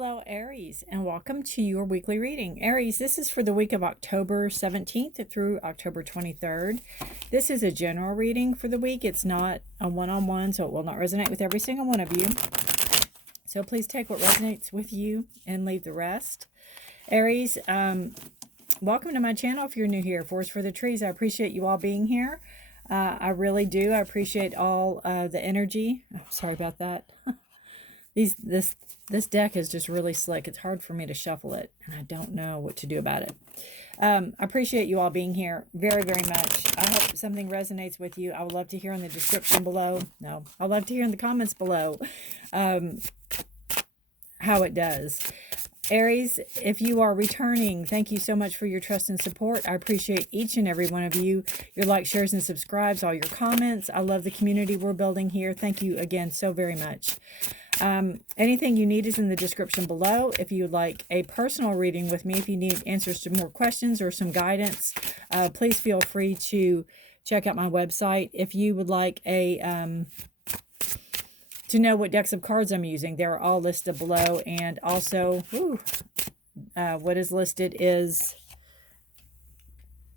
Hello, Aries, and welcome to your weekly reading. Aries, this is for the week of October 17th through October 23rd. This is a general reading for the week. It's not a one-on-one, so it will not resonate with every single one of you. So please take what resonates with you and leave the rest. Aries, welcome to my channel if you're new here. Forest for the Trees, I appreciate you all being here. I really do. I appreciate all the energy. Oh, sorry about that. This deck is just really slick. It's hard for me to shuffle it, and I don't know what to do about it. I appreciate you all being here very, very much. I hope something resonates with you. I would love to hear in the description below. No, I'd love to hear in the comments below how it does. Aries, if you are returning, thank you so much for your trust and support. I appreciate each and every one of you, your likes, shares, and subscribes, all your comments. I love the community we're building here. Thank you again so very much. Anything you need is in the description below. If you would like a personal reading with me, if you need answers to more questions or some guidance, please feel free to check out my website. If you would like a to know what decks of cards I'm using, they're all listed below. And also, what is listed is,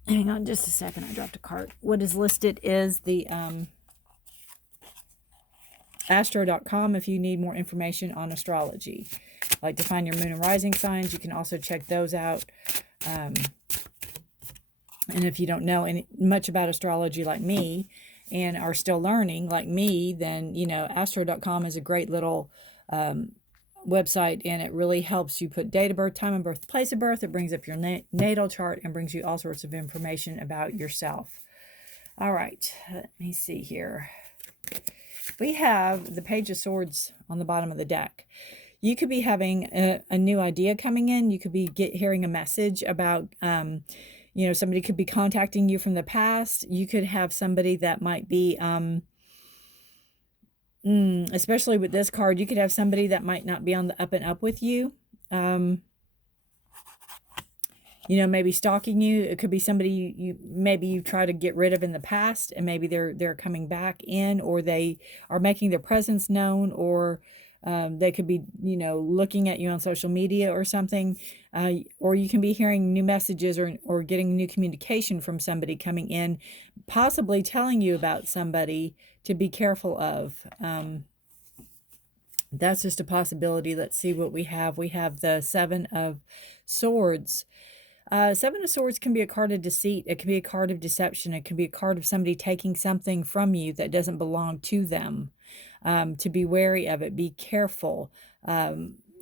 hang on just a second, I dropped a card. What is listed is the astro.com if you need more information on astrology. Like to find your moon and rising signs, you can also check those out. And if you don't know much about astrology like me, and are still learning like me, then, you know, astro.com is a great little website, and it really helps you put date of birth, time of birth, place of birth. It brings up your natal chart and brings you all sorts of information about yourself. All right, let me see here. We have the Page of Swords on the bottom of the deck. You could be having a new idea coming in. You could be hearing a message about you know, somebody could be contacting you from the past. You could have somebody that might be, especially with this card, you could have somebody that might not be on the up and up with you. You know, maybe stalking you. It could be somebody maybe you try to get rid of in the past, and maybe they're coming back in, or they are making their presence known, or they could be, you know, looking at you on social media or something, or you can be hearing new messages or getting new communication from somebody coming in, possibly telling you about somebody to be careful of. That's just a possibility. Let's see what we have. We have the Seven of Swords. Seven of Swords can be a card of deceit. It can be a card of deception. It can be a card of somebody taking something from you that doesn't belong to them. To be wary of it, be careful.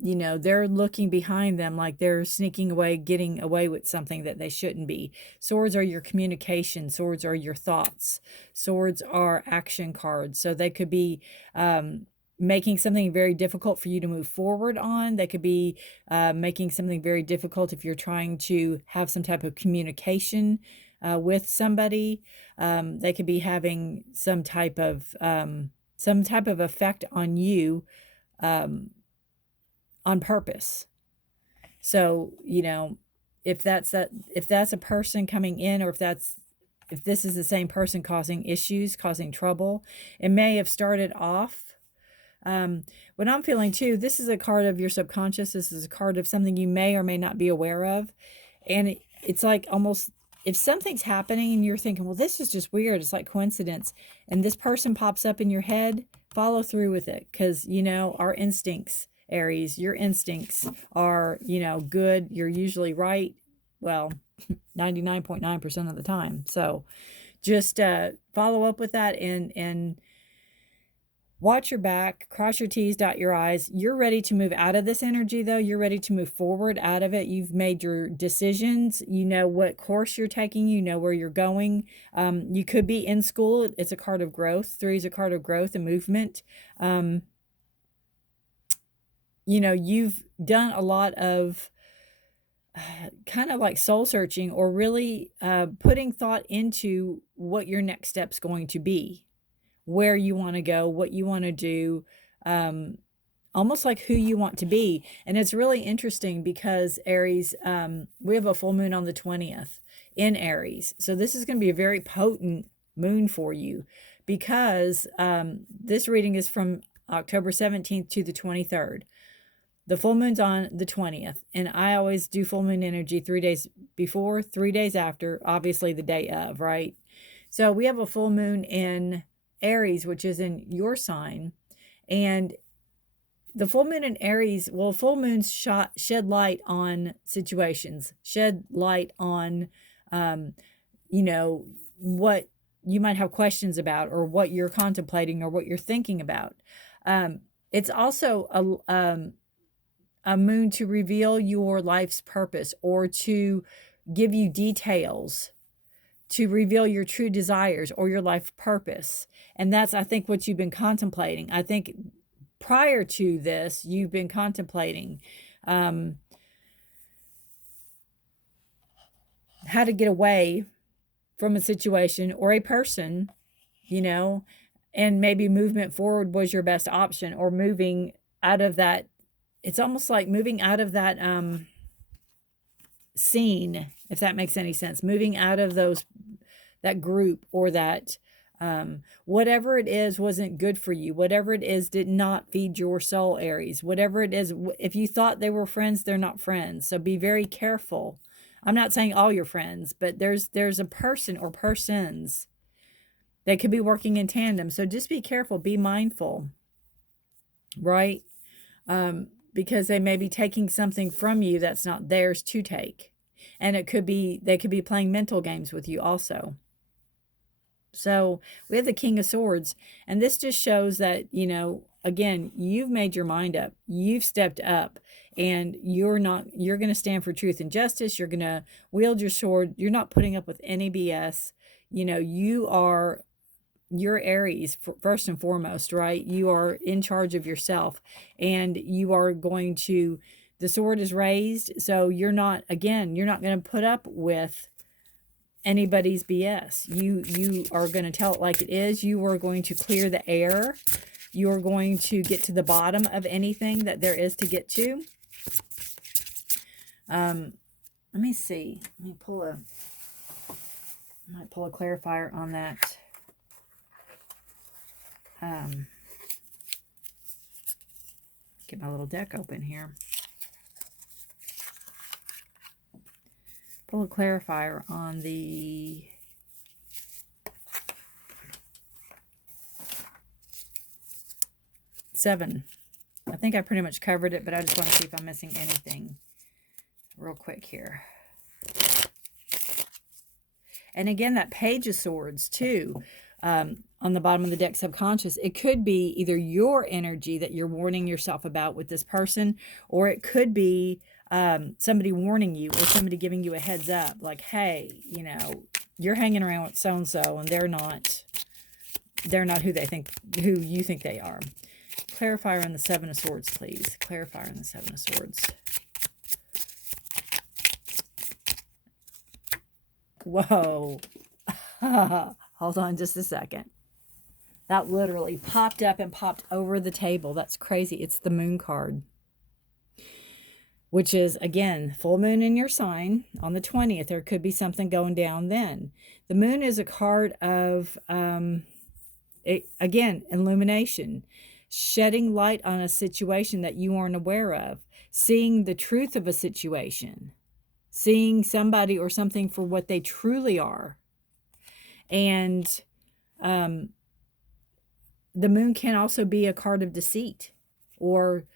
You know, they're looking behind them like they're sneaking away, getting away with something that they shouldn't be. Swords are your communication. Swords are your thoughts. Swords are action cards. So they could be making something very difficult for you to move forward on. They could be making something very difficult if you're trying to have some type of communication with somebody. They could be having some type of effect on you on purpose. So, you know, if that's a person coming in, or if this is the same person causing issues, causing trouble, it may have started off. What I'm feeling too, this is a card of your subconscious. This is a card of something you may or may not be aware of. And it's like almost, if something's happening and you're thinking, well, this is just weird, it's like coincidence, and this person pops up in your head, follow through with it. Because, you know, our instincts, Aries, your instincts are, you know, good. You're usually right. Well, 99.9% of the time. So just follow up with that and watch your back, cross your T's, dot your I's. You're ready to move out of this energy, though. You're ready to move forward out of it. You've made your decisions. You know what course you're taking. You know where you're going. You could be in school. It's a card of growth. 3 is a card of growth and movement. You know, you've done a lot of kind of like soul searching, or really putting thought into what your next step's going to be, where you want to go, what you want to do, almost like who you want to be. And it's really interesting because Aries, we have a full moon on the 20th in Aries. So this is going to be a very potent moon for you, because this reading is from October 17th to the 23rd. The full moon's on the 20th, and I always do full moon energy 3 days before, 3 days after, obviously the day of, right? So we have a full moon in Aries, which is in your sign, and the full moon in Aries, well, full moons shed light on situations, shed light on, you know, what you might have questions about, or what you're contemplating, or what you're thinking about. It's also a moon to reveal your life's purpose, or to give you details, to reveal your true desires or your life purpose. And that's, I think, what you've been contemplating. I think prior to this, you've been contemplating how to get away from a situation or a person, you know, and maybe movement forward was your best option, or moving out of that. It's almost like moving out of that scene, if that makes any sense, moving out of that group, or that whatever it is wasn't good for you. Whatever it is did not feed your soul, Aries. Whatever it is, if you thought they were friends, they're not friends. So be very careful. I'm not saying all your friends, but there's a person or persons that could be working in tandem. So just be careful, be mindful, right? Because they may be taking something from you that's not theirs to take. And they could be playing mental games with you also. So we have the King of Swords, and this just shows that, you know, again, you've made your mind up, you've stepped up, and you're going to stand for truth and justice. You're going to wield your sword. You're not putting up with any BS. You know, you're Aries first and foremost, right? You are in charge of yourself, and you are going to, the sword is raised. So you're not going to put up with anybody's BS. You are going to tell it like it is. You are going to clear the air. You are going to get to the bottom of anything that there is to get to. Let me see. I might pull a clarifier on that. Get my little deck open here. Pull a clarifier on the Seven. I think I pretty much covered it, but I just want to see if I'm missing anything real quick here. And again, that Page of Swords too, on the bottom of the deck, subconscious. It could be either your energy that you're warning yourself about with this person, or it could be somebody warning you, or somebody giving you a heads up, like, hey, you know, you're hanging around with so-and-so, and they're not who you think they are. Clarifier on the Seven of Swords, please. Clarifier on the Seven of Swords. Whoa. Hold on just a second. That literally popped up and popped over the table. That's crazy. It's the Moon card, which is, again, full moon in your sign on the 20th. There could be something going down then. The moon is a card of, again, illumination, shedding light on a situation that you aren't aware of, seeing the truth of a situation, seeing somebody or something for what they truly are. And the moon can also be a card of deceit, or,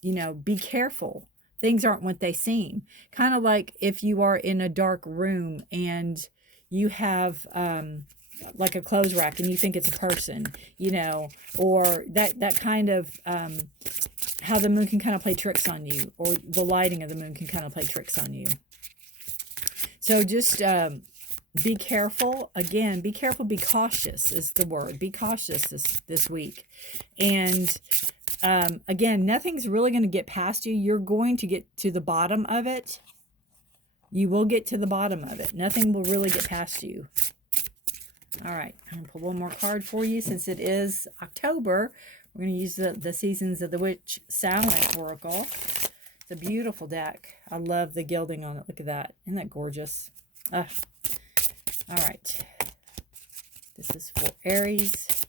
you know, be careful. Things aren't what they seem. Kind of like if you are in a dark room and you have like a clothes rack and you think it's a person, you know, or that kind of how the moon can kind of play tricks on you, or the lighting of the moon can kind of play tricks on you. So just be careful. Again, be careful, be cautious is the word. Be cautious this week. And again, nothing's really going to get past you. You're going to get to the bottom of it. You will get to the bottom of it. Nothing will really get past you. All right, I'm going to pull one more card for you since it is October. We're going to use the Seasons of the Witch Samhain Oracle. It's a beautiful deck. I love the gilding on it. Look at that. Isn't that gorgeous? All right. This is for Aries.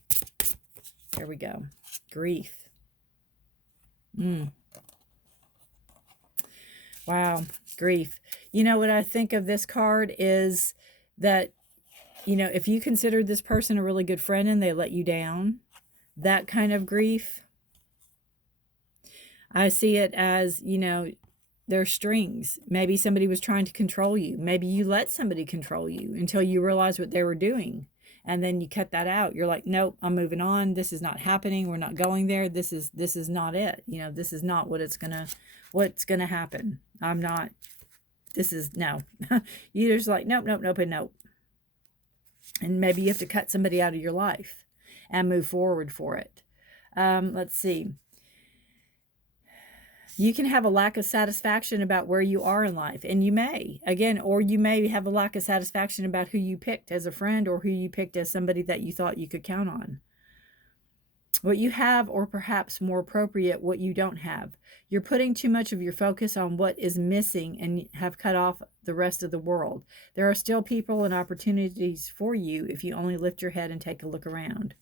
There we go. Grief. Wow, grief. You know what I think of this card is that, you know, if you consider this person a really good friend and they let you down, that kind of grief, I see it as, you know, there's strings. Maybe somebody was trying to control you. Maybe you let somebody control you until you realize what they were doing. And then you cut that out. You're like, nope, I'm moving on. This is not happening. We're not going there. This is not it. You know, this is not what's gonna happen. I'm not, this is no. You're just like, nope, nope, nope, and nope. And maybe you have to cut somebody out of your life and move forward for it. Let's see. You can have a lack of satisfaction about where you are in life, and you may, again, or you may have a lack of satisfaction about who you picked as a friend or who you picked as somebody that you thought you could count on. What you have, or perhaps more appropriate, what you don't have. You're putting too much of your focus on what is missing and have cut off the rest of the world. There are still people and opportunities for you if you only lift your head and take a look around.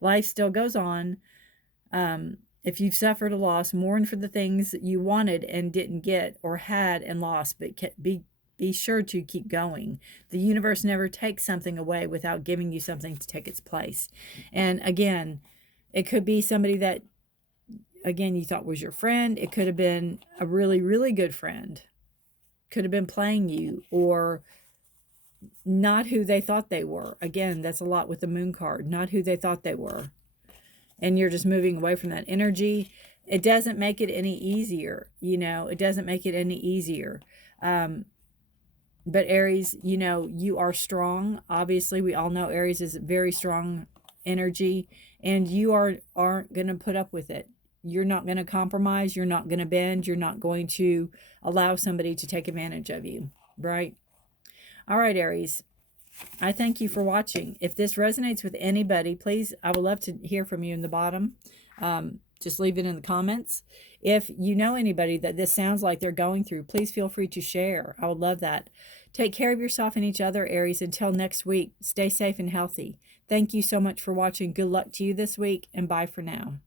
Life still goes on. If you've suffered a loss, mourn for the things that you wanted and didn't get, or had and lost, but be sure to keep going. The universe never takes something away without giving you something to take its place. And again, it could be somebody that, again, you thought was your friend. It could have been a really, really good friend. Could have been playing you, or not who they thought they were. Again, that's a lot with the moon card. Not who they thought they were. And you're just moving away from that energy. It doesn't make it any easier. You know, it doesn't make it any easier. But Aries, you know, you are strong. Obviously, we all know Aries is very strong energy, and you aren't going to put up with it. You're not going to compromise. You're not going to bend. You're not going to allow somebody to take advantage of you, right? All right, Aries. I thank you for watching. If this resonates with anybody, please, I would love to hear from you in the bottom. Just leave it in the comments. If you know anybody that this sounds like they're going through, please feel free to share. I would love that. Take care of yourself and each other, Aries. Until next week, stay safe and healthy. Thank you so much for watching. Good luck to you this week, and bye for now.